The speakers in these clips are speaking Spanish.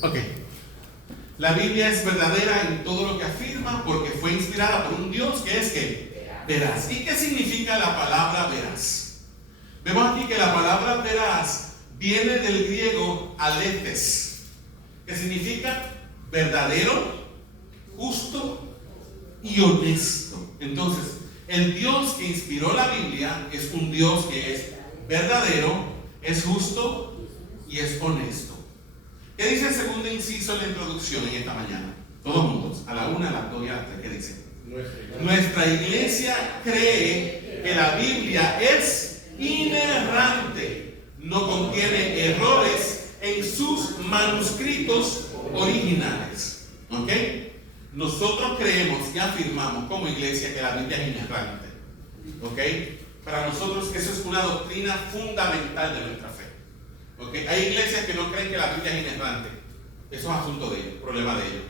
Ok. La Biblia es verdadera en todo lo que afirma porque fue inspirada por un Dios que es ¿qué? Veraz. ¿Y qué significa la palabra veraz? Vemos aquí que la palabra veraz viene del griego aletes, que significa verdadero, justo y honesto. Entonces, el Dios que inspiró la Biblia es un Dios que es verdadero, es justo y es honesto. ¿Qué dice el segundo inciso en la introducción en esta mañana? Todos juntos, a la 1, a las 2 y a las 3. ¿Qué dice? Nuestra iglesia cree que la Biblia es inerrante, no contiene errores en sus manuscritos originales. ¿Ok? Nosotros creemos y afirmamos como iglesia que la Biblia es inerrante. ¿Ok? Para nosotros eso es una doctrina fundamental de nuestra fe. ¿Okay? Hay iglesias que no creen que la Biblia es inerrante. Eso es asunto de ellos, problema de ellos.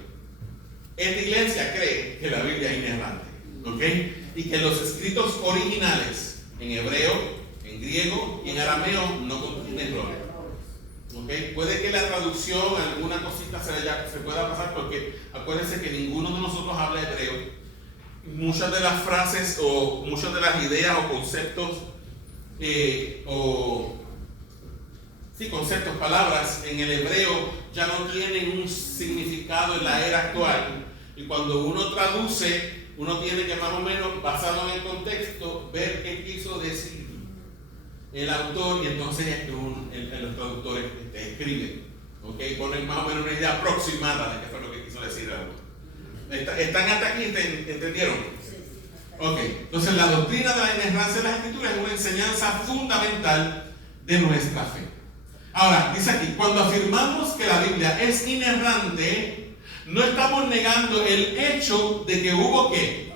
Esta iglesia cree que la Biblia es inerrante. ¿Okay? Y que los escritos originales en hebreo, en griego y en arameo no contienen errores. ¿Okay? Puede que la traducción, alguna cosita se pueda pasar porque acuérdense que ninguno de nosotros habla hebreo. Muchas de las frases o muchas de las ideas o conceptos conceptos, palabras en el hebreo ya no tienen un significado en la era actual. Y cuando uno traduce, uno tiene que más o menos, basado en el contexto, ver qué quiso decir el autor y entonces los traductores escriben. ¿Okay? Ponen más o menos una idea aproximada de qué fue lo que quiso decir el autor. ¿Están hasta aquí? ¿Entendieron? Ok. Entonces la doctrina de la inerrancia de las escrituras es una enseñanza fundamental de nuestra fe. Ahora, dice aquí, cuando afirmamos que la Biblia es inerrante, no estamos negando el hecho de que hubo ¿qué?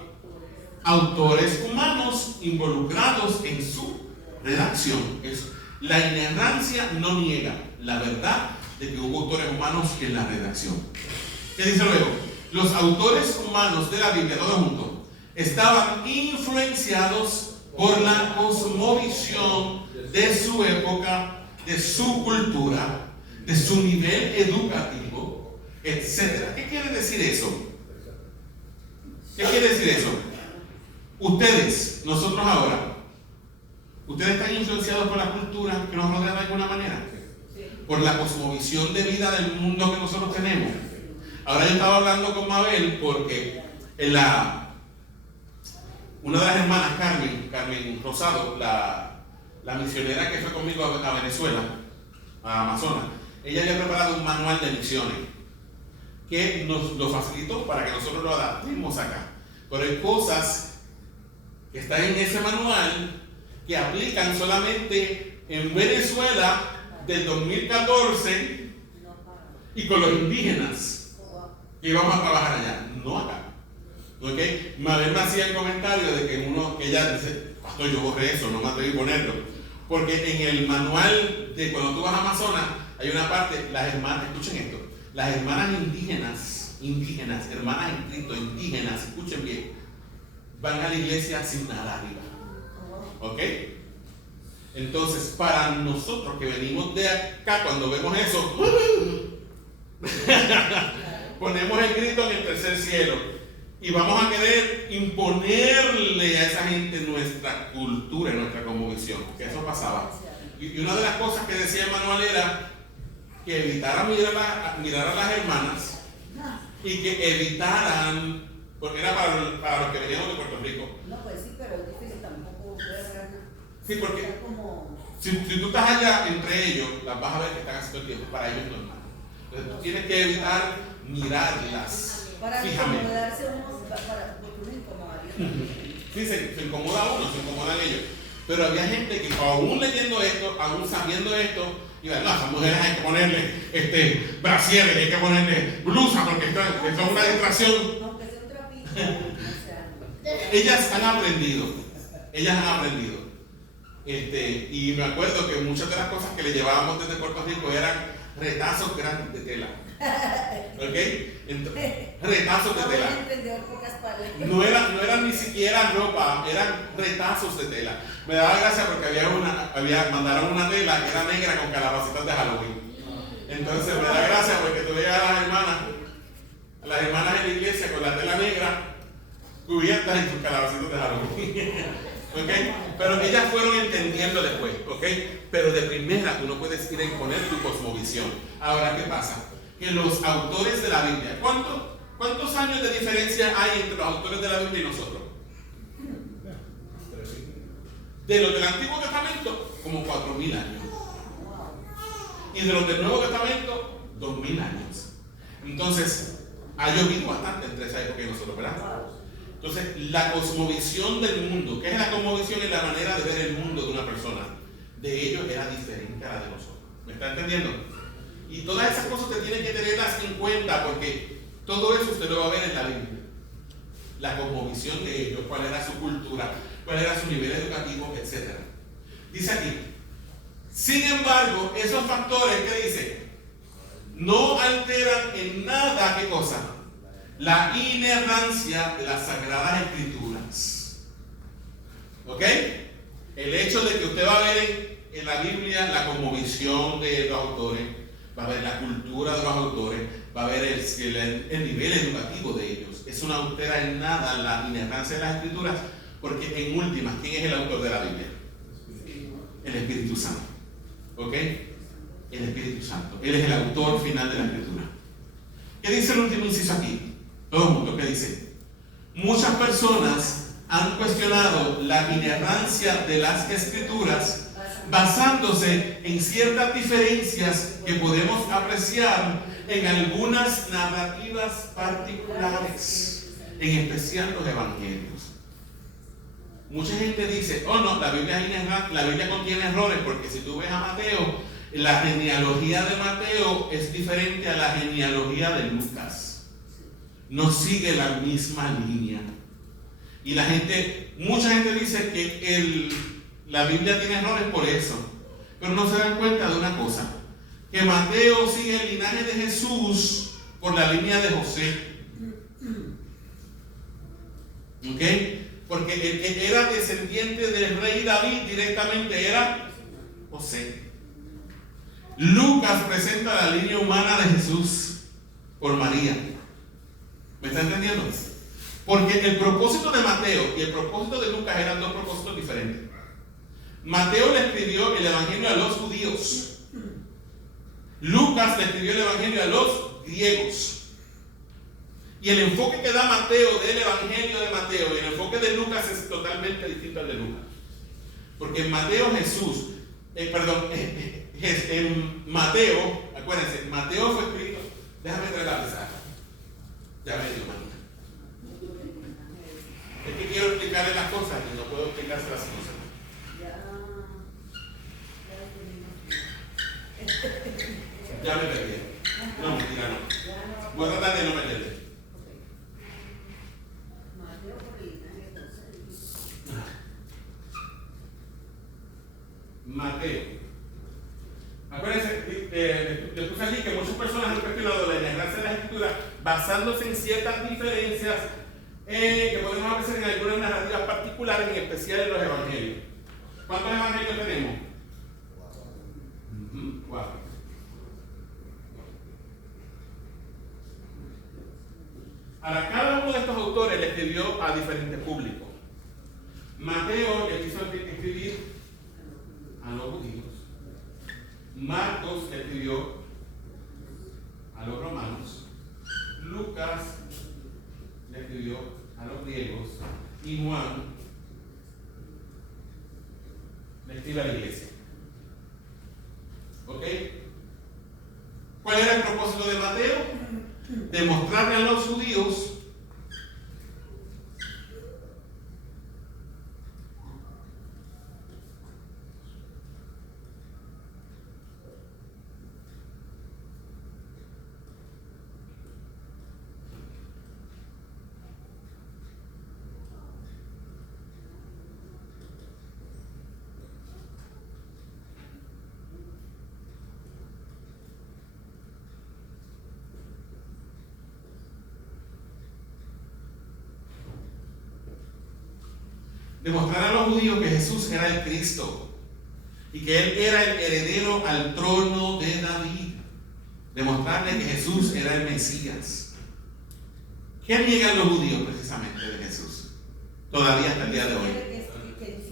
Autores humanos involucrados en su redacción. La inerrancia no niega la verdad de que hubo autores humanos en la redacción. ¿Qué dice luego? Los autores humanos de la Biblia, todos juntos, estaban influenciados por la cosmovisión de su época, de su cultura, de su nivel educativo, etc. ¿Qué quiere decir eso? ¿Qué quiere decir eso? Ustedes, nosotros ahora, ¿ustedes están influenciados por la cultura que nos rodea de alguna manera? Por la cosmovisión de vida del mundo que nosotros tenemos. Ahora yo estaba hablando con Mabel porque una de las hermanas, Carmen Rosado, la misionera que fue conmigo a Venezuela, a Amazonas, ella había preparado un manual de misiones que nos lo facilitó para que nosotros lo adaptemos acá. Pero hay cosas que están en ese manual que aplican solamente en Venezuela del 2014 y con los indígenas que íbamos a trabajar allá, no acá. ¿Okay? Mabel me hacía el comentario de que ella dice, pastor, yo borré eso, no me atreví a ponerlo. Porque en el manual de cuando tú vas a Amazonas, hay una parte, las hermanas, escuchen esto, las hermanas indígenas, hermanas en Cristo, indígenas, escuchen bien, van a la iglesia sin nada arriba. ¿Ok? Entonces, para nosotros que venimos de acá, cuando vemos eso, ponemos el grito en el tercer cielo. Y vamos a querer imponerle a esa gente nuestra cultura y nuestra cosmovisión, que eso pasaba. Y una de las cosas que decía el manual era que evitaran mirar a las hermanas y que evitaran, porque era para los que venían de Puerto Rico. No, pues sí, pero es difícil tampoco ver. Sí, porque si tú estás allá entre ellos, las vas a ver que están haciendo el tiempo, para ellos es normal. Entonces tú tienes que evitar mirarlas. Para fijamente. incomodarse uno, porque uno incomodaría. Sí, se incomoda uno, se incomodan ellos. Pero había gente que aún leyendo esto, aún sabiendo esto, iba, no, a esas mujeres hay que ponerle brasieres, hay que ponerle blusa, porque esto es una distracción. Aunque sea un trapito, Ellas han aprendido. Y me acuerdo que muchas de las cosas que le llevábamos desde Puerto Rico eran retazos grandes de tela. ¿Ok? Entonces, retazos de tela. No eran ni siquiera ropa, eran retazos de tela. Me daba gracia porque mandaron una tela que era negra con calabacitas de Halloween. Entonces me da gracia porque tú veías ¿Ok? Pero ellas fueron entendiendo después, ¿ok? Pero de primera tú no puedes ir a imponer tu cosmovisión. Ahora, ¿qué pasa? Que los autores de la Biblia, ¿cuántos años de diferencia hay entre los autores de la Biblia y nosotros? De los del Antiguo Testamento, como 4.000 años. Y de los del Nuevo Testamento, 2.000 años. Entonces, ha llovido bastante entre esa época y nosotros, ¿verdad? Entonces, la cosmovisión del mundo, ¿qué es la cosmovisión? Es la manera de ver el mundo de una persona. De ellos era diferente a la de nosotros. ¿Me está entendiendo? Y todas esas cosas usted tiene que tenerlas en cuenta, porque todo eso usted lo va a ver en la Biblia. La cosmovisión de ellos, cuál era su cultura, cuál era su nivel educativo, etc. Dice aquí, sin embargo, esos factores, ¿qué dice? No alteran en nada, ¿qué cosa? La inerrancia de las Sagradas Escrituras. ¿Ok? El hecho de que usted va a ver en la Biblia la cosmovisión de los autores, va a ver la cultura de los autores, va a ver el nivel educativo de ellos. Eso no altera en nada la inerrancia de las Escrituras, porque en últimas, ¿quién es el autor de la Biblia? El Espíritu Santo. ¿Ok? El Espíritu Santo. Él es el autor final de la Escritura. ¿Qué dice el último inciso aquí? Todo el mundo, ¿qué dice? Muchas personas han cuestionado la inerrancia de las Escrituras basándose en ciertas diferencias que podemos apreciar en algunas narrativas particulares, en especial los evangelios. Mucha gente dice, oh no, la Biblia contiene errores, porque si tú ves a Mateo, la genealogía de Mateo es diferente a la genealogía de Lucas. No sigue la misma línea. Y mucha gente dice que la Biblia tiene errores por eso. Pero no se dan cuenta de una cosa, que Mateo sigue el linaje de Jesús por la línea de José. ¿Ok? Porque el que era descendiente del rey David directamente era José. Lucas presenta la línea humana de Jesús por María. ¿Me está entendiendo? Porque el propósito de Mateo y el propósito de Lucas eran dos propósitos diferentes. Mateo le escribió el evangelio a los judíos. Lucas le escribió el evangelio a los griegos. Y el enfoque que da Mateo del evangelio de Mateo y el enfoque de Lucas es totalmente distinto al de Lucas. Porque en Mateo en Mateo, acuérdense, Mateo fue escrito, déjame traer la pizarra. Ya me dio manía. Es que quiero explicarle las cosas y no puedo explicarse las cosas. Ya me perdí. No, mentira, no. Voy a tratar de no meterle. Mateo. Acuérdense, le puse aquí que muchas personas han cuestionado la inerrancia de las Escrituras basándose en ciertas diferencias que podemos apreciar en algunas narrativas particulares, en especial en los evangelios. ¿Cuántos evangelios tenemos? 4. Ahora, cada uno de estos autores le escribió a diferentes públicos. Mateo le quiso escribir a los judíos. Marcos le escribió a los romanos. Lucas le escribió a los griegos. Y Juan le escribe a la iglesia. ¿Ok? ¿Cuál era el propósito de Mateo? Demostrarle a los judíos demostrar a los judíos que Jesús era el Cristo y que Él era el heredero al trono de David. Demostrarle que Jesús era el Mesías. ¿Qué niegan los judíos precisamente de Jesús? Todavía hasta el día de hoy. Que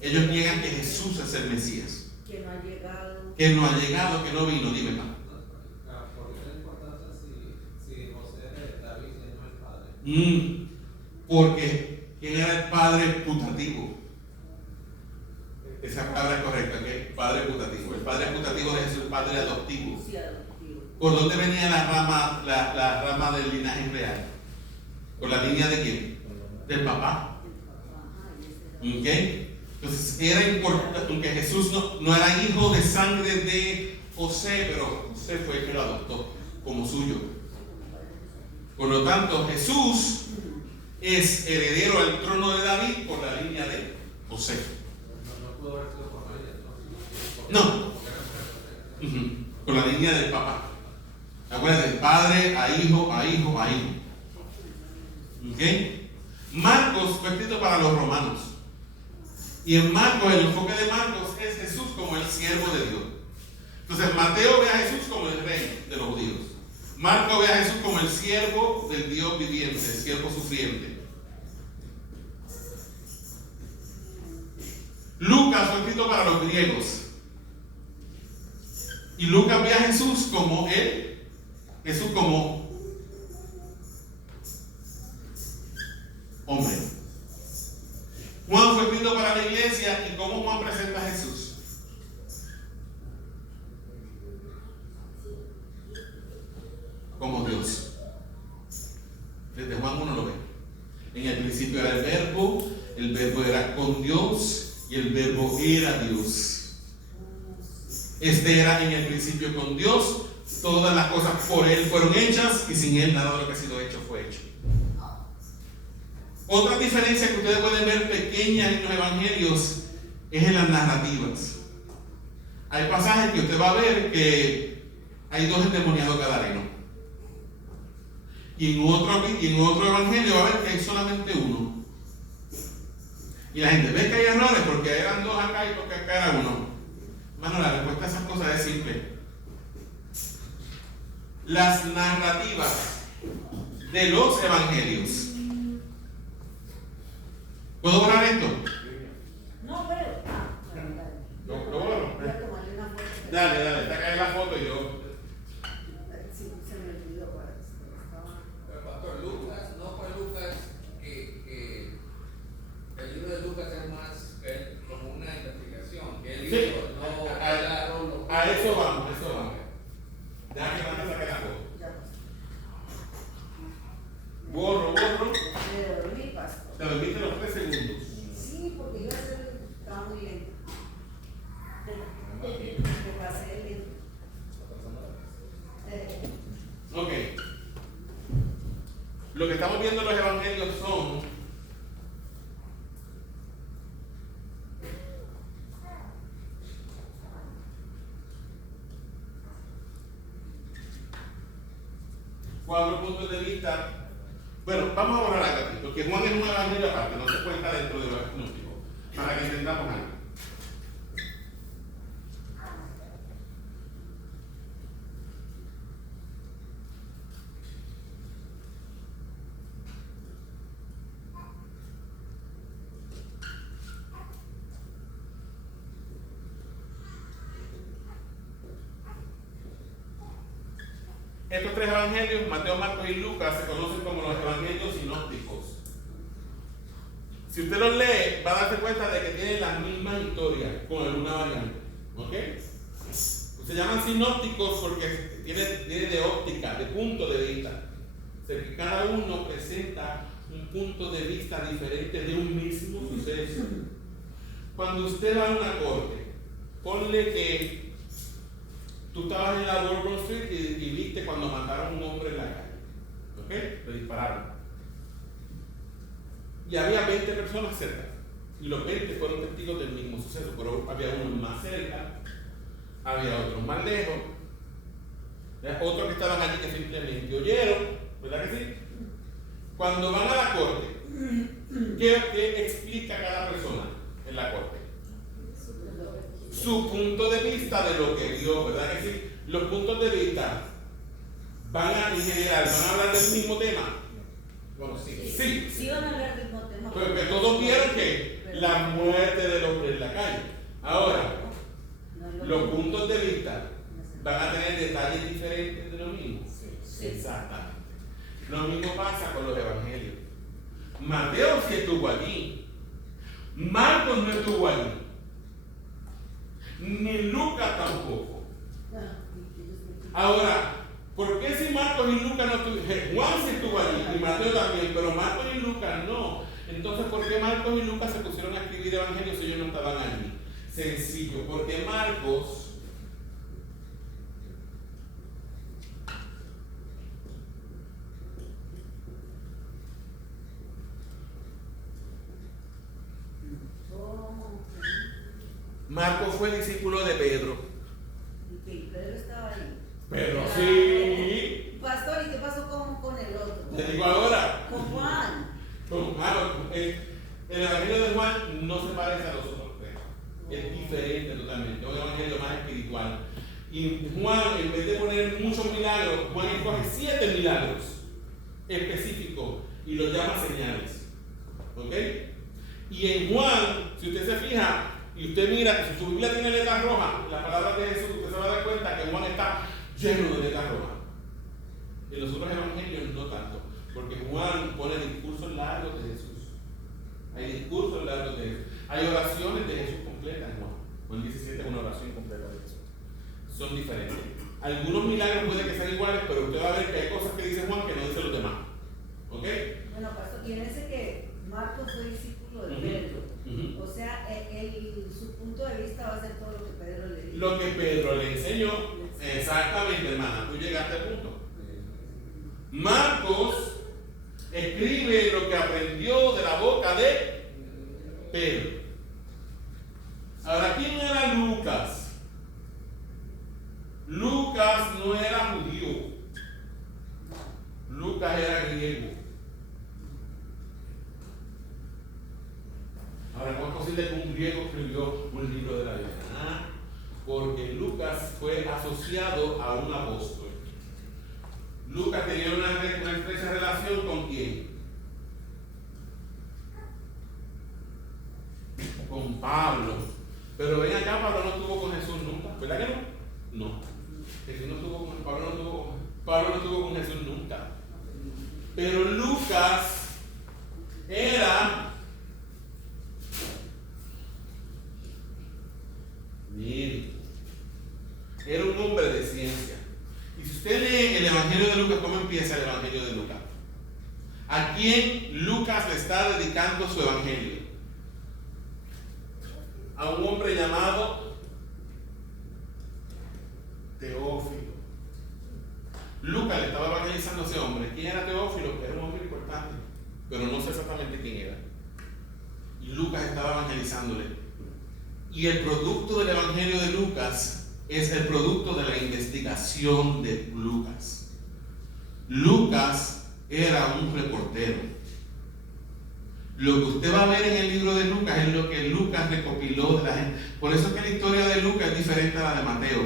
ellos niegan que Jesús es el Mesías. Que no ha llegado. Que no ha llegado, que no vino. Dime, pa. ¿Por qué la importancia si José es de David y no el padre? Porque ¿quién era el padre putativo? Esa palabra es correcta, ¿qué? Padre putativo. El padre putativo de Jesús, el padre adoptivo. Sí, adoptivo. ¿Por dónde venía la rama del linaje real? ¿Por la línea de quién? Del papá. ¿Ok? Entonces era importante, aunque Jesús no era hijo de sangre de José, pero José fue el que lo adoptó como suyo. Por lo tanto, Jesús es heredero al trono de David por la línea de José. No pudo haber sido por María, No. Por la línea del papá. Acuérdate, padre a hijo, a hijo, a hijo. ¿Ok? Marcos fue escrito para los romanos. Y en Marcos, el enfoque de Marcos es Jesús como el siervo de Dios. Entonces Mateo ve a Jesús como el rey de los judíos. Marcos ve a Jesús como el siervo del Dios viviente, el siervo sufriente. Lucas fue escrito para los griegos. Y Lucas ve a Jesús como Jesús como hombre. Juan fue escrito para la iglesia. ¿Y cómo Juan presenta a Jesús? Como Dios. Desde Juan 1 lo ve. En el principio era el verbo era con Dios y el verbo era Dios. Este era en el principio con Dios. Todas las cosas por Él fueron hechas y sin Él nada de lo que ha sido hecho fue hecho. Otra diferencia que ustedes pueden ver pequeña en los evangelios es en las narrativas. Hay pasajes que usted va a ver que hay 2 endemoniados gadarenos. Y en otro evangelio va a ver que hay solamente uno. Y la gente ve que hay errores porque eran 2 acá y porque acá era uno. Hermano, la respuesta a esas cosas es simple. Las narrativas de los evangelios. ¿Puedo borrar esto? No, pero. ¿Lo borro? Voy a tomarle una foto. Dale, está acá en la foto y yo. Sí, se me olvidó. Pero pastor, Lucas, no fue Lucas que el libro de Lucas es más como una investigación, que él Sí. hizo, no A eso vamos. Deja que van a sacar la foto. Ya pasó. Borro. Me dormí, pastor. Te dormiste los 3 segundos. Sí, porque yo estaba muy lento. Me pasé lento. Ok. Lo que estamos viendo en los evangelios son cuatro puntos de vista. Bueno, vamos a borrar acá, porque Juan es un evangelio aparte, no se cuenta dentro de los gnósticos, para que entendamos algo. Estos 3 evangelios, Mateo, Marcos y Lucas, se conocen como los evangelios sinópticos. Si usted los lee, va a darse cuenta de que tienen la misma historia, con alguna variante. ¿Ok? Se llaman sinópticos porque tiene de óptica, de punto de vista. O sea, que cada uno presenta un punto de vista diferente de un mismo suceso. Cuando usted va a una corte, ponle que tú estabas en la Bourbon Street y viste cuando mataron a un hombre en la calle. ¿Ok? Le dispararon. Y había 20 personas cerca. Y los 20 fueron testigos del mismo suceso. Pero había uno más cerca, había otros más lejos, otros que estaban allí que simplemente oyeron. ¿Verdad que sí? Cuando van a la corte, ¿qué explica cada persona en la corte? Su punto de vista de lo que vio, ¿verdad que sí? Los puntos de vista en general, van a hablar del mismo tema. Bueno, sí. Sí van a hablar del mismo tema. Pero que todos vieron que la muerte del hombre en la calle. Ahora, los puntos de vista van a tener detalles diferentes de lo mismo. Sí. Exactamente. Lo mismo pasa con los evangelios. Mateo sí estuvo allí. Marcos no estuvo allí. Ni Lucas tampoco. Ahora, ¿por qué si Marcos y Lucas no estuvieron? Juan sí estuvo allí y Mateo también, pero Marcos y Lucas no. Entonces, ¿por qué Marcos y Lucas se pusieron a escribir evangelios si ellos no estaban allí? Sencillo, porque Marcos fue discípulo de Pedro. Y Pedro estaba ahí. Pedro sí. Pastor, ¿y qué pasó con el otro? Te digo ahora. Con Juan. El evangelio de Juan no se parece a los otros tres. Es diferente totalmente. Es un evangelio más espiritual. Y Juan, en vez de poner muchos milagros, Juan escoge 7 milagros específicos y los llama señales. ¿Ok? Y en Juan, si usted se fija, y usted mira, si su Biblia tiene letras rojas, la palabra de Jesús, usted se va a dar cuenta que Juan está lleno de letras rojas. En los otros evangelios no tanto, porque Juan pone discursos largos de Jesús. Hay discursos largos de Jesús. Hay oraciones de Jesús completas en Juan. Juan 17 es una oración completa de Jesús. Son diferentes. Algunos milagros pueden que sean iguales, pero usted va a ver que hay cosas que dice Juan que no dicen los demás. ¿Ok? Bueno, pastor, piense que Marcos fue discípulo de Pedro. O sea, su punto de vista va a ser todo lo que Pedro le dijo. Lo que Pedro le enseñó. Exactamente, hermana. Tú llegaste al punto. Marcos escribe lo que aprendió de la boca de Pedro. Ahora, ¿quién era Lucas? Lucas no era judío. Lucas era griego. Ahora, ¿cómo es posible que un griego escribió un libro de la Biblia? Porque Lucas fue asociado a un apóstol. Lucas tenía una estrecha relación con quién? Con Pablo. Pero ven acá, Pablo no estuvo con Jesús nunca. ¿Verdad que no? No. Jesús no estuvo con Pablo no estuvo con Jesús nunca. Pero Lucas era médico. Era un hombre de ciencia. Y si usted lee el Evangelio de Lucas, ¿cómo empieza el Evangelio de Lucas? ¿A quién Lucas le está dedicando su Evangelio? A un hombre llamado Teófilo. Lucas le estaba evangelizando a ese hombre. ¿Quién era Teófilo? Era un hombre importante, pero no sé exactamente quién era. Y Lucas estaba evangelizándole. Y el producto del Evangelio de Lucas es el producto de la investigación de Lucas. Lucas era un reportero. Lo que usted va a ver en el libro de Lucas es lo que Lucas recopiló de la gente. Por eso es que la historia de Lucas es diferente a la de Mateo.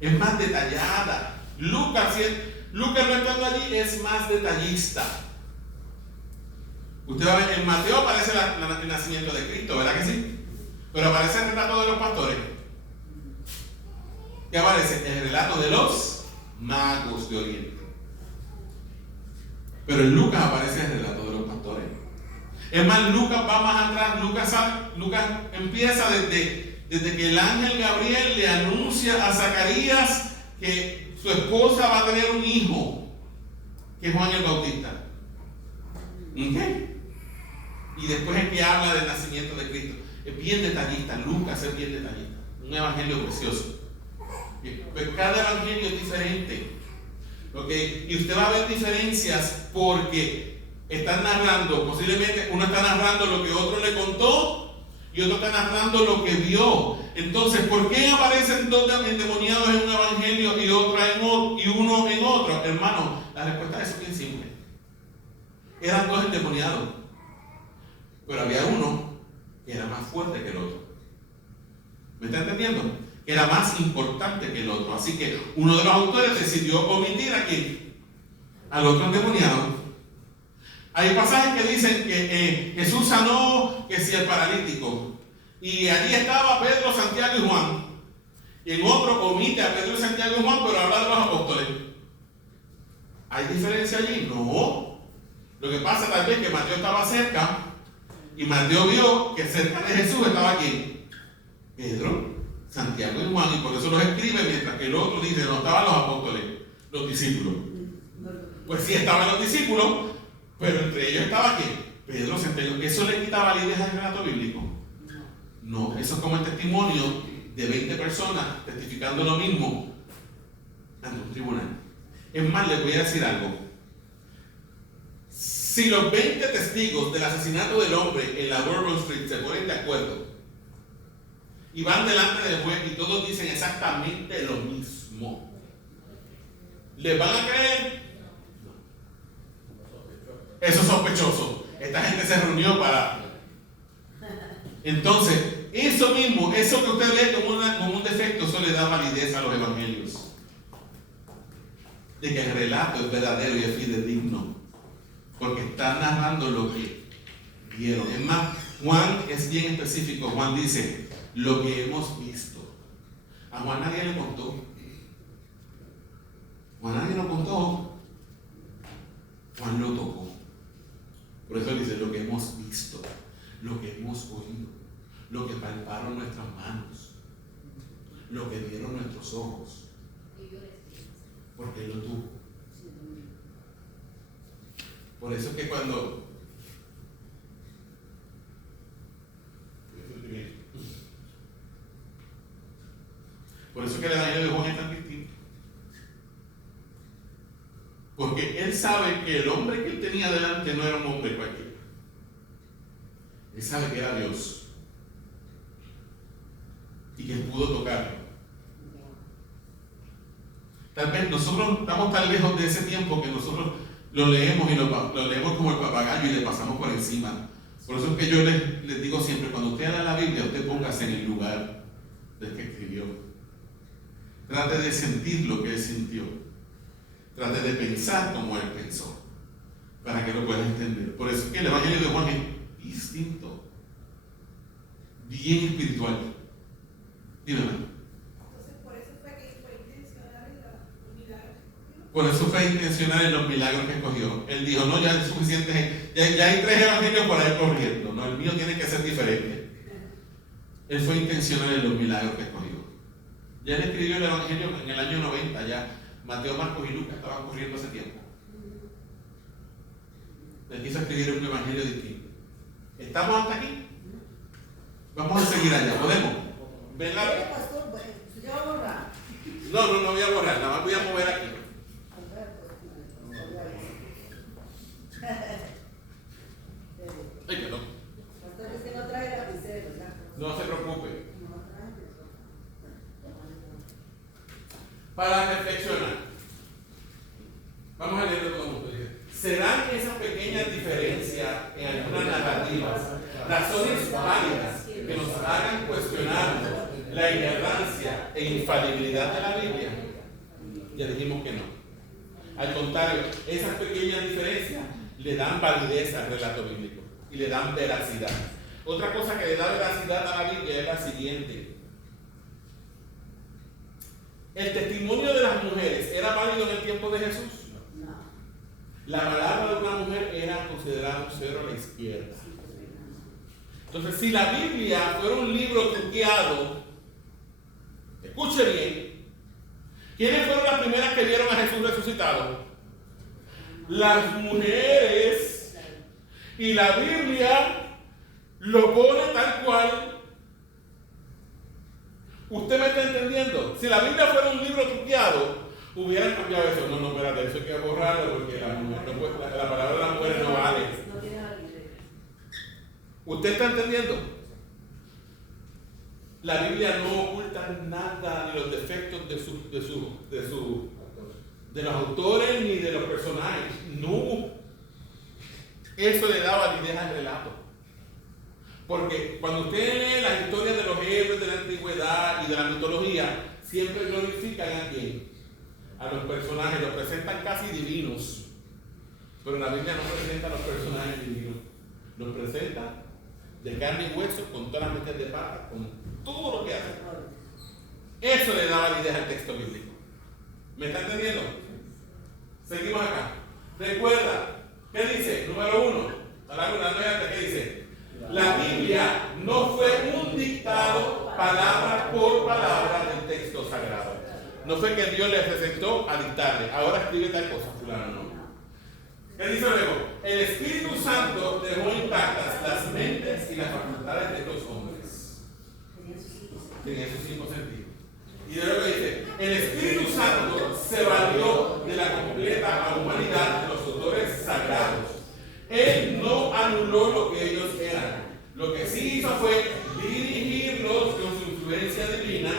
Es más detallada. Lucas no estando allí es más detallista. Usted va a ver, en Mateo aparece el nacimiento de Cristo, ¿verdad que sí? Pero aparece el relato de los pastores. ¿Qué aparece? El relato de los magos de Oriente. Pero en Lucas aparece el relato de los pastores. Es más, Lucas va más atrás. Lucas empieza desde que el ángel Gabriel le anuncia a Zacarías que su esposa va a tener un hijo, que es Juan el Bautista. ¿Okay? Y después es que habla del nacimiento de Cristo. Es bien detallista. Lucas es bien detallista. Un evangelio precioso. Pero cada evangelio es diferente. ¿Okay? Y usted va a ver diferencias porque están narrando, posiblemente uno está narrando lo que otro le contó y otro está narrando lo que vio. Entonces, ¿por qué aparecen dos endemoniados en un evangelio y uno en otro? Hermano, la respuesta a eso es bien simple. Eran dos endemoniados, pero había uno que era más fuerte que el otro. ¿Me está entendiendo? Era más importante que el otro. Así que uno de los autores decidió omitir aquí al otro endemoniado, Hay pasajes que dicen que Jesús sanó, que si el paralítico. Y allí estaba Pedro, Santiago y Juan. Y en otro omite a Pedro, Santiago y Juan, pero habla de los apóstoles. ¿Hay diferencia allí? No. Lo que pasa tal vez que Mateo estaba cerca y Mateo vio que cerca de Jesús estaba aquí Pedro, Santiago y Juan, y por eso los escribe, mientras que el otro dice, no estaban los apóstoles, los discípulos. Pues sí estaban los discípulos, pero entre ellos estaba aquí Pedro, Santiago. ¿Eso le quita validez al relato bíblico? No, eso es como el testimonio de 20 personas testificando lo mismo ante un tribunal. Es más, les voy a decir algo. Si los 20 testigos del asesinato del hombre en la Bourbon Street se ponen de acuerdo y van delante del juez y todos dicen exactamente lo mismo, ¿les van a creer? Eso es sospechoso. Esta gente se reunió para... Entonces, eso mismo, eso que usted lee como un defecto, eso le da validez a los evangelios. De que el relato es verdadero y es fidedigno. Porque está narrando lo que vieron. Es más, Juan es bien específico. Juan dice, lo que hemos visto. A Juan nadie le contó. Juan nadie lo contó. Juan lo tocó. Por eso dice, lo que hemos visto, lo que hemos oído, lo que palparon nuestras manos, lo que vieron nuestros ojos. Porque él lo tuvo. Por eso es que cuando... Por eso es que el evangelio de Juan es tan distinto. Porque él sabe que el hombre que él tenía delante no era un hombre cualquiera. Él sabe que era Dios. Y que él pudo tocarlo. Tal vez nosotros estamos tan lejos de ese tiempo que nosotros lo leemos y lo leemos como el papagayo y le pasamos por encima. Por eso es que yo les digo siempre, cuando usted lea la Biblia, usted póngase en el lugar del que escribió. Trate de sentir lo que él sintió. Trate de pensar como él pensó, para que lo pueda entender. Por eso es que el evangelio de Juan es distinto, bien espiritual. Dime. Por eso fue intencional en los milagros que escogió. Él dijo, no, ya es suficiente, ya hay 3 evangelios por ahí corriendo, no, el mío tiene que ser diferente. Él fue intencional en los milagros que escogió. Ya él escribió el evangelio en el año 90, ya Mateo, Marcos y Lucas estaban corriendo hace tiempo. Él quiso escribir un evangelio distinto. ¿Estamos hasta aquí? Vamos a seguir allá, ¿podemos? ¿Ven la... No voy a borrar, nada más voy a mover aquí. Ay, perdón. No se preocupe. Para reflexionar, vamos a leerlo todo juntos. ¿Serán esas pequeñas diferencias en algunas narrativas razones válidas que nos hagan cuestionar la inerrancia e infalibilidad de la Biblia? Ya dijimos que no. Al contrario, esas pequeñas diferencias le dan validez al relato bíblico y le dan veracidad. Otra cosa que le da veracidad a la Biblia es la siguiente. ¿El testimonio de las mujeres era válido en el tiempo de Jesús? No. La palabra de una mujer era considerada un cero a la izquierda. Entonces, si la Biblia fuera un libro truqueado, escuche bien, ¿quiénes fueron las primeras que vieron a Jesús resucitado? Las mujeres. Y la Biblia lo pone tal cual. ¿Usted me está entendiendo? Si la Biblia fuera un libro truqueado, hubieran cambiado eso. No, espérate, eso hay que borrarlo porque la palabra de la mujer no vale. ¿Usted está entendiendo? La Biblia no oculta nada de los defectos de los autores ni de los personajes. No. Eso le da validez al relato. Porque cuando usted lee las historias de los héroes de la antigüedad y de la mitología, siempre glorifican a quién, a los personajes, los presentan casi divinos. Pero la Biblia no presenta a los personajes divinos. Los presenta de carne y hueso, con todas las metidas de pata, con todo lo que hacen. Eso le da validez al texto bíblico. ¿Me está entendiendo? Seguimos acá. Recuerda, ¿qué dice? Número 1. A la luna, ¿qué dice? La Biblia no fue un dictado palabra por palabra del texto sagrado. No fue que Dios le presentó a dictarle. Ahora escribe tal cosa, fulano, no. ¿Qué dice luego? El Espíritu Santo dejó intactas las mentes y las facultades de estos hombres. Tenían sus 5 sentidos. Y luego dice, el Espíritu Santo se valió de la completa humanidad de los autores sagrados. Él no anuló lo que ellos eran. Lo que sí hizo fue dirigirlos con su influencia divina,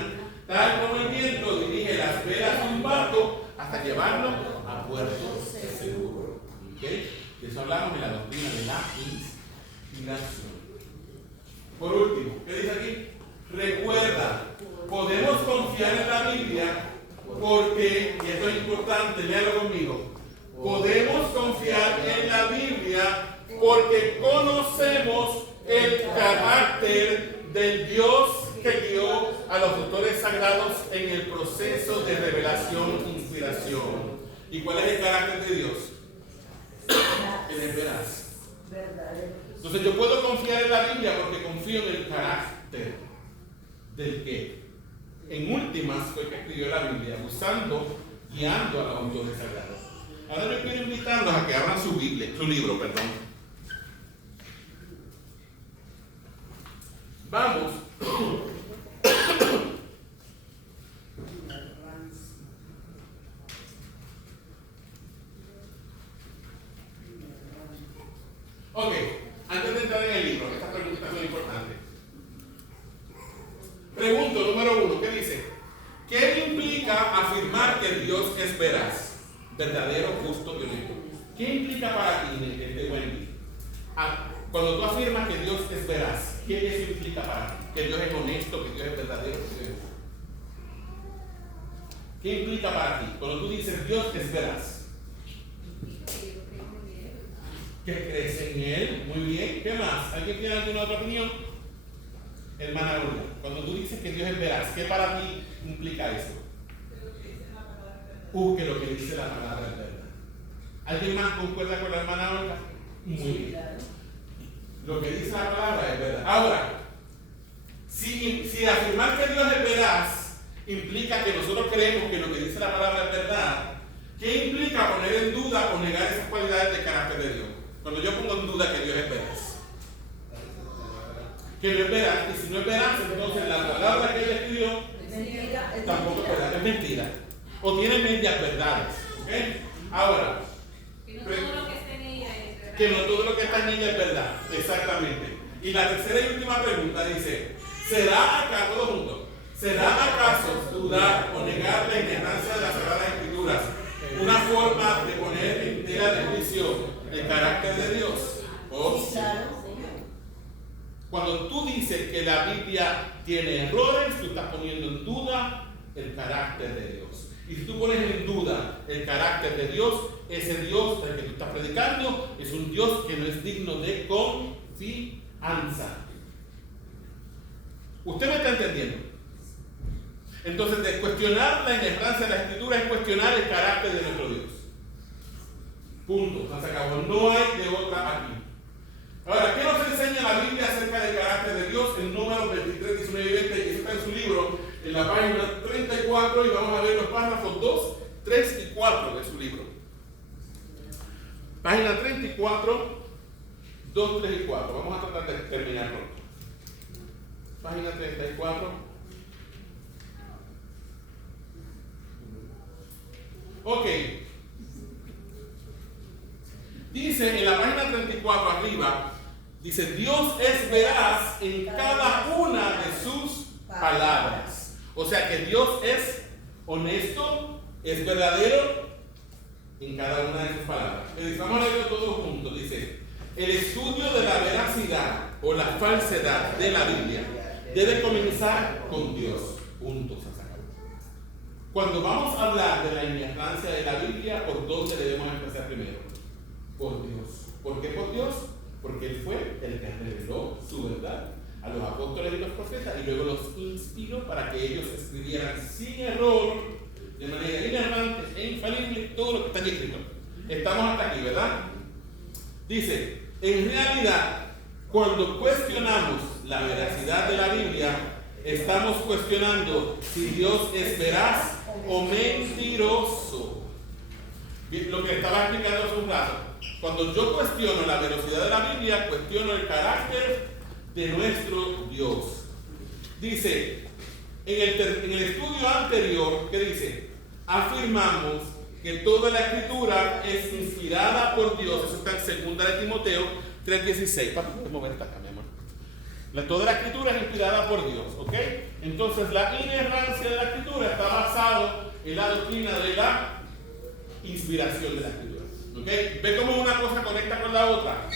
tal como el viento dirige las velas de un barco hasta llevarlo a puerto seguro. ¿Okay? De eso hablamos en la doctrina de la inspiración. Por último, ¿qué dice aquí? Recuerda, podemos confiar en la Biblia porque, y esto es importante, léalo conmigo, podemos confiar en la Biblia porque conocemos el carácter del Dios que guió a los autores sagrados en el proceso de revelación e inspiración. ¿Y cuál es el carácter de Dios? Él es veraz. Entonces yo puedo confiar en la Biblia porque confío en el carácter del que en últimas fue que escribió la Biblia, guiando a los autores sagrados. Ahora yo quiero invitarlos a que abran su libro. Vamos. Ok, antes de entrar en el libro, estas preguntas son importantes. Pregunto número 1, ¿qué dice? ¿Qué implica afirmar que Dios es veraz, verdadero, justo y honesto? ¿Qué implica para ti, Wendy? Cuando tú afirmas que Dios es veraz, ¿qué eso implica para ti? Que Dios es honesto, que Dios es verdadero, que Dios es... ¿Qué implica para ti? Cuando tú dices Dios es veraz. ¿Que crees en Él? Muy bien. ¿Qué más? ¿Alguien tiene alguna otra opinión? Hermana Luna, cuando tú dices que Dios es veraz, ¿qué para ti implica eso? Que lo que dice la palabra es verdad. ¿Alguien más concuerda con la hermana Olga? Muy bien. Lo que dice la palabra es verdad. Ahora, si afirmar que Dios es veraz implica que nosotros creemos que lo que dice la palabra es verdad, ¿qué implica poner en duda o negar esas cualidades del carácter de Dios? Cuando yo pongo en duda que Dios es veraz. Que no es veraz, y si no es veraz, entonces la palabra que él escribió tampoco es verdad, es mentira. O tiene medias verdades. ¿Okay? Ahora, que no todo lo que está en ella es verdad. Que no todo lo que está en ella es verdad, exactamente. Y la tercera y última pregunta dice: ¿será acaso, todo mundo, será acaso dudar o negar la inerrancia de las Sagradas Escrituras una forma de poner en tela de juicio el carácter de Dios? Cuando tú dices que la Biblia tiene errores, tú estás poniendo en duda el carácter de Dios. Y si tú pones en duda el carácter de Dios, ese Dios del que tú estás predicando es un Dios que no es digno de confianza. ¿Usted me está entendiendo? Entonces, de cuestionar la inerrancia de la Escritura es cuestionar el carácter de nuestro Dios. Punto. Se acabó. No hay de otra aquí. Ahora, ¿qué nos enseña la Biblia acerca del carácter de Dios? En Números 23, 19 y 20, que está en su libro, en la página 34, y vamos a ver los párrafos 2, 3 y 4 de su libro. Página 34, 2, 3 y 4. Vamos a tratar de terminar pronto. Página 34. Ok. Dice en la página 34 arriba, dice: Dios es veraz en cada una de sus palabras. O sea que Dios es honesto, es verdadero en cada una de sus palabras. Vamos a leerlo todos juntos. Dice: el estudio de la veracidad o la falsedad de la Biblia debe comenzar con Dios. Punto. Se acabó. Cuando vamos a hablar de la inerrancia de la Biblia, ¿por dónde debemos empezar primero? por Dios. ¿Por qué por Dios? Porque Él fue el que reveló su verdad a los apóstoles y los profetas y luego los inspiró para que ellos escribieran sin error, de manera inerrante e infalible, todo lo que está aquí escrito. Estamos hasta aquí, ¿verdad? Dice, en realidad, cuando cuestionamos la veracidad de la Biblia, estamos cuestionando si Dios es veraz o mentiroso. Lo que estaba explicando hace un rato. Cuando yo cuestiono la veracidad de la Biblia, cuestiono el carácter de nuestro Dios. Dice, en el estudio anterior, ¿qué dice? Afirmamos que toda la escritura es inspirada por Dios. Eso está en 2 de Timoteo 3:16. Papi, ¿puedes mover esta acá, mi amor? Toda la escritura es inspirada por Dios, ¿ok? Entonces la inerrancia de la escritura está basado en la doctrina de la inspiración de la escritura, ¿ok? Ve cómo una cosa conecta con la otra.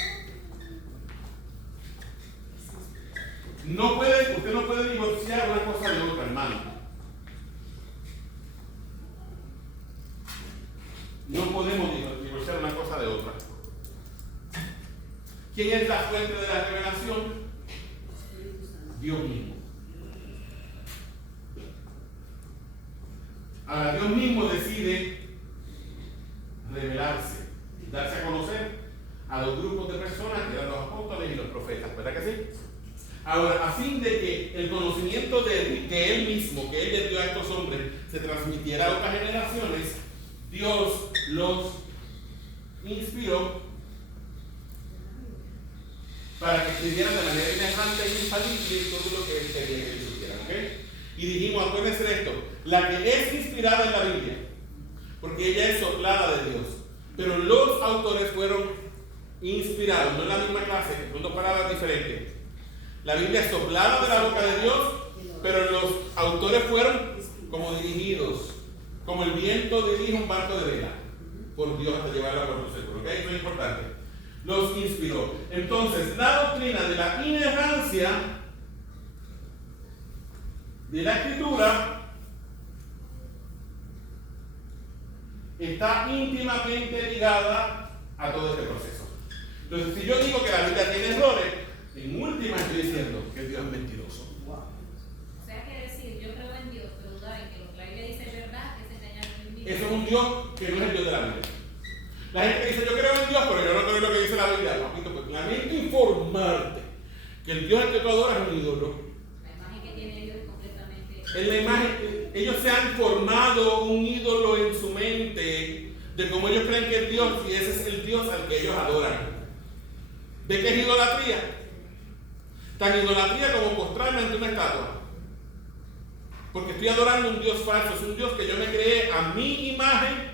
Usted no puede divorciar una cosa de otra, hermano. No podemos divorciar una cosa de otra. ¿Quién es la fuente de la revelación? Dios mismo. Ahora, Dios mismo decide revelarse, darse a conocer a los grupos de personas que eran los apóstoles y los profetas, ¿verdad que sí? Ahora, a fin de que el conocimiento de Él mismo, que Él le dio a estos hombres, se transmitiera a otras generaciones, Dios los inspiró para que escribieran de manera inerrante e infalible todo lo que Él quería que ellos supieran, ¿ok? Y dijimos, acuérdense de esto, la que es inspirada en la Biblia, porque ella es soplada de Dios, pero los autores fueron inspirados, no en la misma clase, son dos palabras diferentes. La Biblia es soplada de la boca de Dios, pero los autores fueron como dirigidos, como el viento dirige un barco de vela, por Dios hasta llevarlo a puerto seguro, ¿ok? Eso es importante. Los inspiró. Entonces, la doctrina de la inerrancia de la escritura está íntimamente ligada a todo este proceso. Entonces, si yo digo que la Biblia tiene errores, en última estoy diciendo que Dios es mentiroso. O sea, que decir, yo creo en Dios, pero dudar en que lo que la Biblia dice es verdad, es engañar a mí mismo. Eso es un Dios que no es el Dios de la Biblia. La gente dice, yo creo en Dios, pero yo no creo en lo que dice la Biblia. Papito, pues lamento informarte que el Dios al que tú adoras es un ídolo. La imagen que tiene Dios es completamente... En la imagen, ellos se han formado un ídolo en su mente de cómo ellos creen que es Dios, y ese es el Dios al que ellos adoran. ¿De qué es idolatría? Tan idolatría como postrarme ante una estatua. Porque estoy adorando un Dios falso, es un Dios que yo me creé a mi imagen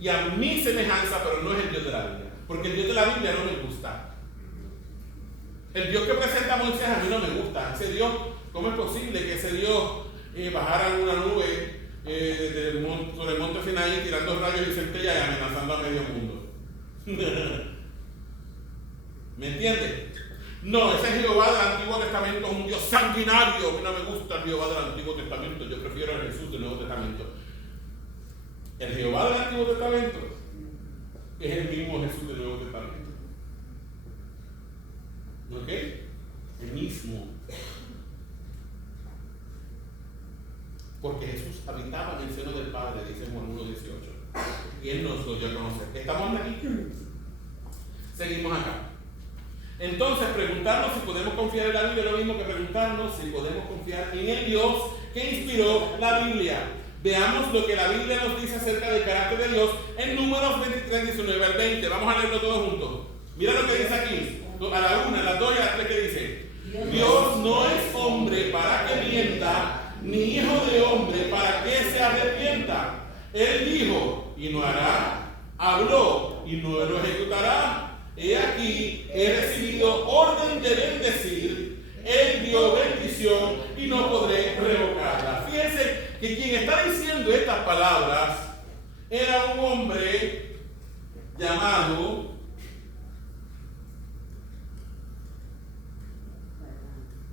y a mi semejanza, pero no es el Dios de la Biblia. Porque el Dios de la Biblia no me gusta. El Dios que presenta a Moisés a mí no me gusta. Ese Dios, ¿cómo es posible que ese Dios bajara en una nube sobre el monte Sinaí tirando rayos y centellas y amenazando a medio mundo? ¿Me entiendes? No, ese Jehová del Antiguo Testamento es un Dios sanguinario. A mí no me gusta el Jehová del Antiguo Testamento, yo prefiero a Jesús del Nuevo Testamento. El Jehová del Antiguo Testamento es el mismo Jesús del Nuevo Testamento. ¿Ok? El mismo. Porque Jesús habitaba en el seno del Padre, dice Juan 1:18. Y Él nos lo dio a conocer. ¿Estamos aquí? Seguimos acá. Entonces, preguntarnos si podemos confiar en la Biblia es lo mismo que preguntarnos si podemos confiar en el Dios que inspiró la Biblia. Veamos lo que la Biblia nos dice acerca del carácter de Dios en Números 23, 19 al 20. Vamos a leerlo todos juntos. Mira lo que dice aquí. A la 1, a las 2 y a las 3 que dice. Dios no es hombre para que mienta, ni hijo de hombre para que se arrepienta. Él dijo y no hará, habló y no lo ejecutará. He aquí, he recibido orden de bendecir, Él dio bendición y no podré revocarla. Fíjense que quien está diciendo estas palabras era un hombre llamado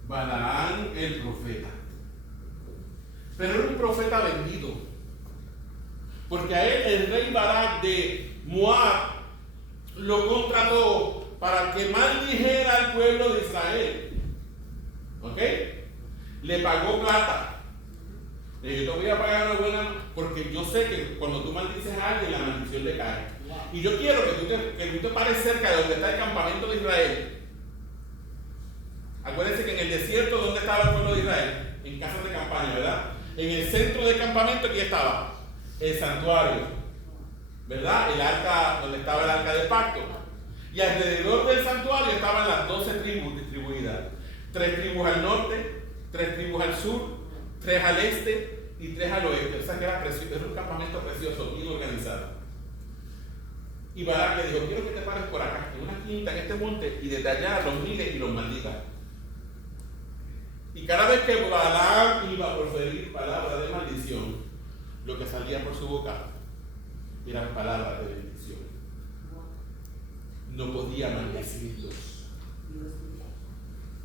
Balaán el profeta. Pero era un profeta vendido, porque a él el rey Balac de Moab lo contrató para que maldijera al pueblo de Israel. ¿Ok? Le pagó plata. Le dijo, yo te voy a pagar una buena, porque yo sé que cuando tú maldices a alguien, la maldición le cae. Y yo quiero que tú te pares cerca de donde está el campamento de Israel. Acuérdense que en el desierto, ¿dónde estaba el pueblo de Israel? En casas de campaña, ¿verdad? En el centro del campamento, ¿qué estaba? El santuario, ¿verdad? El arca, donde estaba el arca del pacto. Y alrededor del santuario estaban las 12 tribus distribuidas. 3 tribus al norte, 3 tribus al sur, 3 al este y 3 al oeste. O sea que era un campamento precioso, bien organizado. Y Balac le dijo, quiero que te pares por acá, en una quinta, en este monte, y desde allá los mires y los maldigas. Y cada vez que Balac iba a proferir palabras de maldición, lo que salía por su boca eran palabras de bendición. No podía maldecirlos.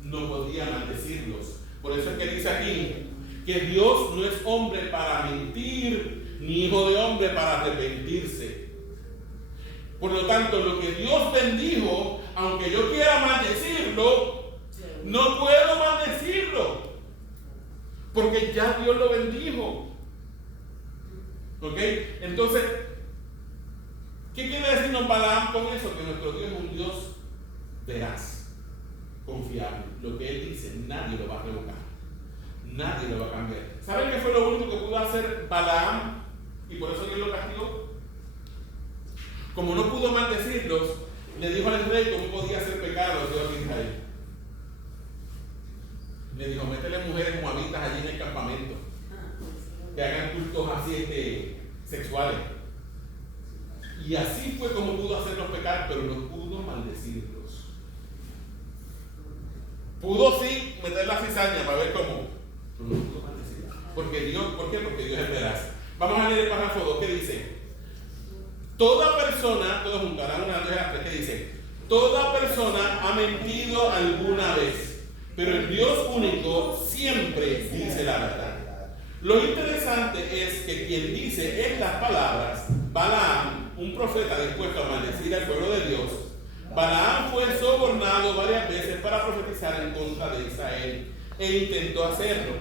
No podía maldecirlos. Por eso es que dice aquí que Dios no es hombre para mentir, ni hijo de hombre para arrepentirse. Por lo tanto, lo que Dios bendijo, aunque yo quiera maldecirlo, no puedo maldecirlo, porque ya Dios lo bendijo. ¿Ok? Entonces, ¿qué quiere decirnos Balaam con eso? Que nuestro Dios es un Dios veraz, confiable. Lo que Él dice, nadie lo va a revocar, nadie lo va a cambiar. ¿Saben qué fue lo único que pudo hacer Balaam? Y por eso Dios lo castigó. Como no pudo maldecirlos, le dijo al rey cómo podía hacer pecar a los hijos de Israel. Le dijo, métele mujeres moabitas allí en el campamento, que hagan cultos así sexuales. Y así fue como pudo hacerlos pecar, pero no pudo maldecirlos. Pudo sí meter la cizaña para ver cómo, pero no pudo maldecirlos. Porque Dios, ¿por qué? Porque Dios es veraz. Vamos a leer el párrafo 2, ¿qué dice? Toda persona, todos juntos, harán una vez, ¿qué dice? Toda persona ha mentido alguna vez, pero el Dios único siempre dice la verdad. Lo interesante es que quien dice estas palabras, Balaam, un profeta dispuesto a maldecir al pueblo de Dios, Balaam fue sobornado varias veces para profetizar en contra de Israel e intentó hacerlo,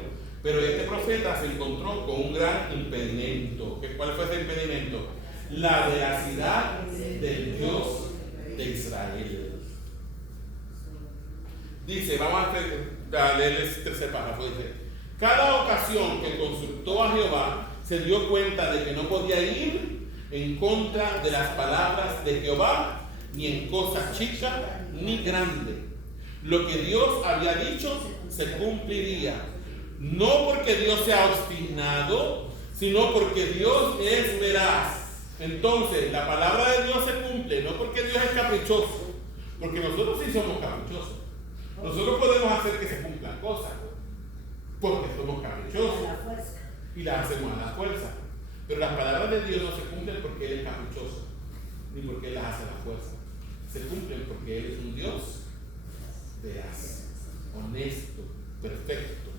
pero este profeta se encontró con un gran impedimento. ¿Cuál fue ese impedimento? La veracidad del Dios de Israel. Dice, vamos a leer el tercer párrafo, dice, cada ocasión que consultó a Jehová, se dio cuenta de que no podía ir en contra de las palabras de Jehová, ni en cosa chica ni grande. Lo que Dios había dicho se cumpliría, no porque Dios sea obstinado, sino porque Dios es veraz. Entonces, la palabra de Dios se cumple, no porque Dios es caprichoso, porque nosotros sí somos caprichosos. Nosotros podemos hacer que se cumplan cosas, porque somos caprichosos y las hacemos a la fuerza. Pero las palabras de Dios no se cumplen porque Él es caprichoso, ni porque Él las hace a la fuerza. Se cumplen porque Él es un Dios veraz, honesto, perfecto,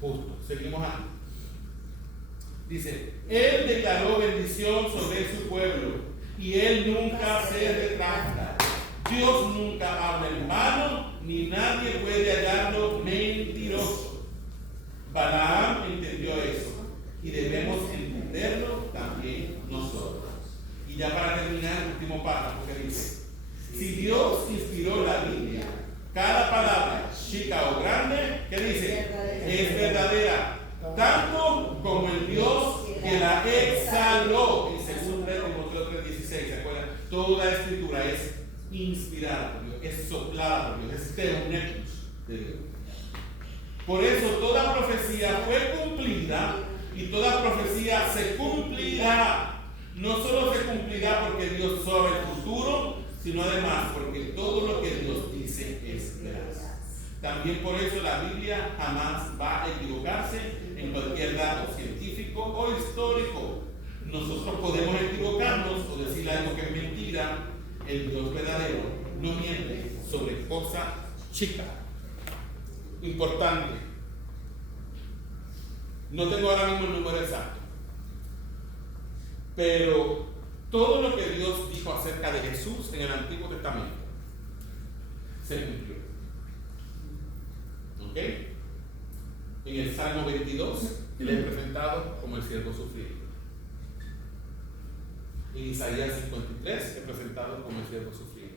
justo. Seguimos aquí. Dice, Él declaró bendición sobre su pueblo y Él nunca se retracta. Dios nunca habla en vano, ni nadie puede hallarlo mentiroso. Balaam entendió eso y debemos entenderlo también nosotros. Y ya para terminar, el último párrafo que dice, si Dios inspiró la Biblia, cada palabra, chica o grande, ¿qué dice? Es verdadera, tanto como el Dios que la exhaló. En 2 Timoteo 3:16, ¿se acuerdan? Toda escritura es inspirada por Dios, es soplada por Dios, es teonetus de Dios. Por eso toda profecía fue cumplida y toda profecía se cumplirá. No solo se cumplirá porque Dios sabe el futuro, sino además porque todo lo que Dios dice es veraz. También por eso la Biblia jamás va a equivocarse en cualquier dato científico o histórico. Nosotros podemos equivocarnos o decir algo que es mentira. El Dios verdadero no miente sobre cosa chica. Importante. No tengo ahora mismo el número exacto, pero todo lo que Dios dijo acerca de Jesús en el Antiguo Testamento se cumplió. ¿Ok? En el Salmo 22, él es presentado como el siervo sufriente. En Isaías 53 es presentado como el siervo sufriente.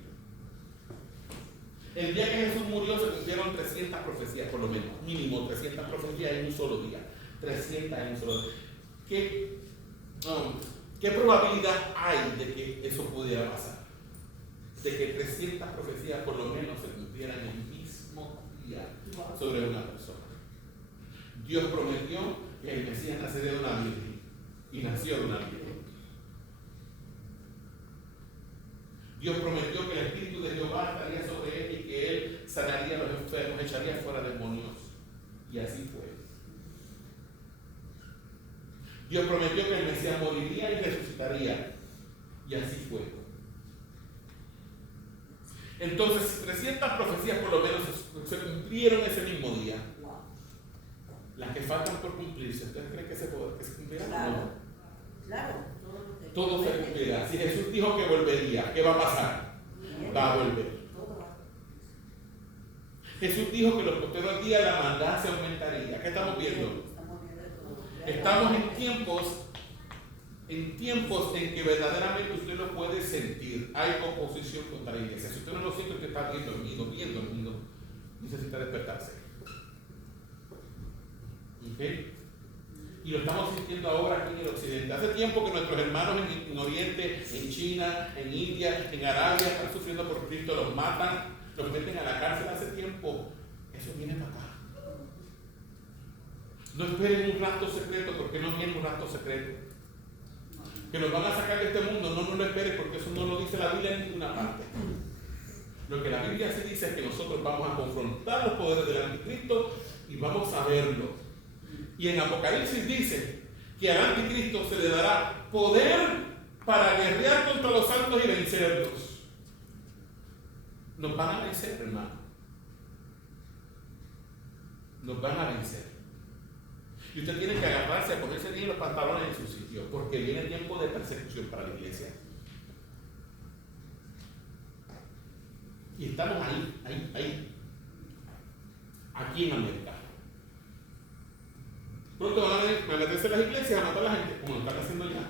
El día que Jesús murió se cumplieron 300 profecías, por lo menos, mínimo 300 profecías en un solo día. 300 en un solo día. ¿Qué probabilidad hay de que eso pudiera pasar? De que 300 profecías por lo menos se cumplieran el mismo día sobre una persona. Dios prometió que el Mesías nacería de una virgen y nació de una virgen. Dios prometió que el Espíritu de Jehová estaría sobre él y que él sanaría a los enfermos, echaría fuera demonios. Y así fue. Dios prometió que el Mesías moriría y resucitaría. Y así fue. Entonces, 300 profecías por lo menos se cumplieron ese mismo día. Las que faltan por cumplirse, ¿ustedes creen que se cumplirán? Claro, No. claro. Todo se cumplirá. Si Jesús dijo que volvería, ¿qué va a pasar? Va a volver. Jesús dijo que los posteros días la maldad se aumentaría. ¿Qué estamos viendo? Estamos en tiempos en que verdaderamente usted lo puede sentir. Hay oposición contra la iglesia. Si usted no lo siente, usted está viendo el mundo, necesita despertarse. ¿Okay? Y lo estamos sintiendo ahora aquí en el occidente. Hace tiempo que nuestros hermanos en Oriente, en China, en India, en Arabia están sufriendo por Cristo, los matan, los meten a la cárcel hace tiempo. Eso viene para acá. No esperen un rapto secreto, porque no viene un rapto secreto. Que nos van a sacar de este mundo, no lo esperes, porque eso no lo dice la Biblia en ninguna parte. Lo que la Biblia sí dice es que nosotros vamos a confrontar los poderes del anticristo y vamos a verlo. Y en Apocalipsis dice que al anticristo se le dará poder para guerrear contra los santos y vencerlos. Nos van a vencer, hermano. Nos van a vencer. Y usted tiene que agarrarse a ponerse bien los pantalones en su sitio, porque viene tiempo de persecución para la iglesia. Y estamos ahí. Aquí en América. Pronto van a meterse a las iglesias a matar a la gente, como lo están haciendo ya.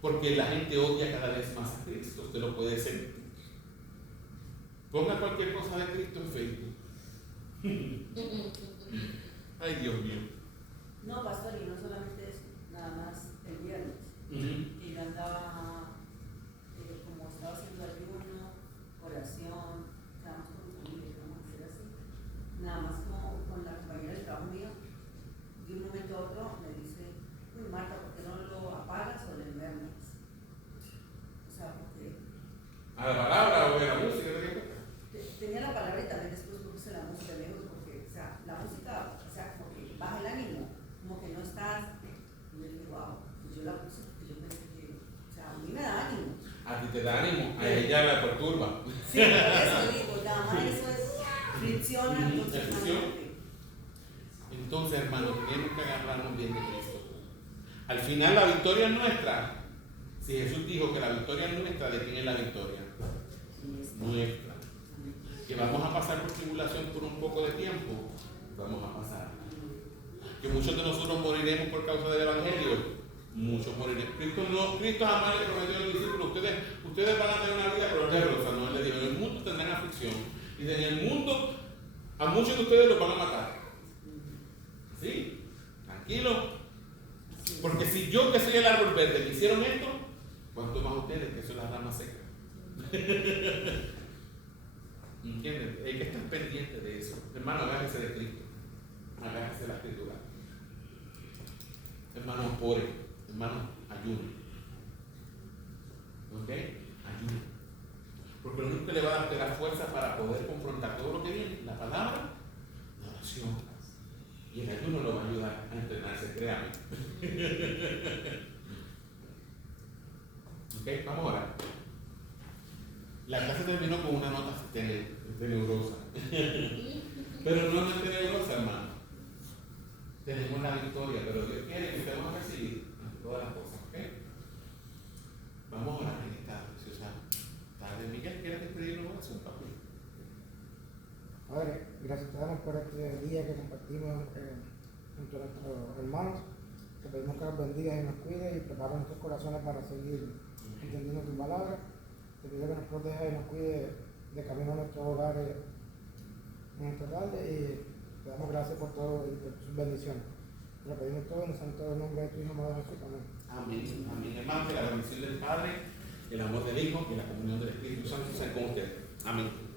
Porque la gente odia cada vez más a Cristo, usted lo puede sentir. Ponga cualquier cosa de Cristo en Facebook. Ay, Dios mío. No, pastor, y no solamente eso, nada más el viernes. Y yo andaba, como estaba haciendo ayuno, oración, estábamos con mi familia, vamos a hacer así. Nada más como con la compañera del trabajo mío, de un momento a otro me dice, uy Marta, ¿por qué no lo apagas o le mermas? O sea, porque... ¿A la palabra o a la música? Tenía la palabra y también después puse la música, porque, o sea, la música, o sea, como que baja el ánimo, como que no estás, y yo dije, wow, pues yo la puse porque yo pensé que, o sea, a mí me da ánimo. A ti te da ánimo, a ella la perturba. Sí, por eso digo, nada más eso es fricción, entonces, Entonces, hermano, tenemos que agarrarnos bien de Cristo. Al final la victoria es nuestra. Si Jesús dijo que la victoria es nuestra, ¿de quién es la victoria? Nuestra. Que vamos a pasar por tribulación por un poco de tiempo, vamos a pasar. Que muchos de nosotros moriremos por causa del Evangelio, muchos moriremos. Cristo jamás le prometió a los discípulos, ustedes van a tener una vida gloriosa, no, él le dijo, en el mundo tendrán aflicción. Y en el mundo a muchos de ustedes los van a matar. ¿Sí? Tranquilo. Porque si yo, que soy el árbol verde, me hicieron esto, ¿cuánto más ustedes que son las ramas secas? ¿Entienden? Hay que estar pendiente de eso. Hermano, agárrese de Cristo. Agárrese de la Escritura. Hermano, ore. Hermano, ayude. ¿Ok? Ayude. Porque lo único que le va a dar la fuerza para poder confrontar todo lo que viene, la palabra, la oración. Y el ayuno lo va a ayudar a entrenarse, créame. ¿Ok? Vamos a orar. La clase terminó con una nota tenebrosa. Pero no es tenebrosa, hermano. Tenemos la victoria, pero Dios quiere que estemos a recibir todas las cosas, ¿ok? Vamos a orar en esta preciosa tarde. Gracias te damos por este día que compartimos junto a nuestros hermanos. Te pedimos que nos bendigas y nos cuides y prepara nuestros corazones para seguir entendiendo tu palabra. Te pido que nos proteja y nos cuide de camino a nuestros hogares en esta tarde y te damos gracias por todo y por sus bendiciones. Te lo pedimos todo en el santo nombre de tu Hijo amado Jesús. Amén. Amén. Amén. Hermano, que la bendición del Padre, el amor del Hijo y la comunión del Espíritu Santo sean con ustedes. Amén.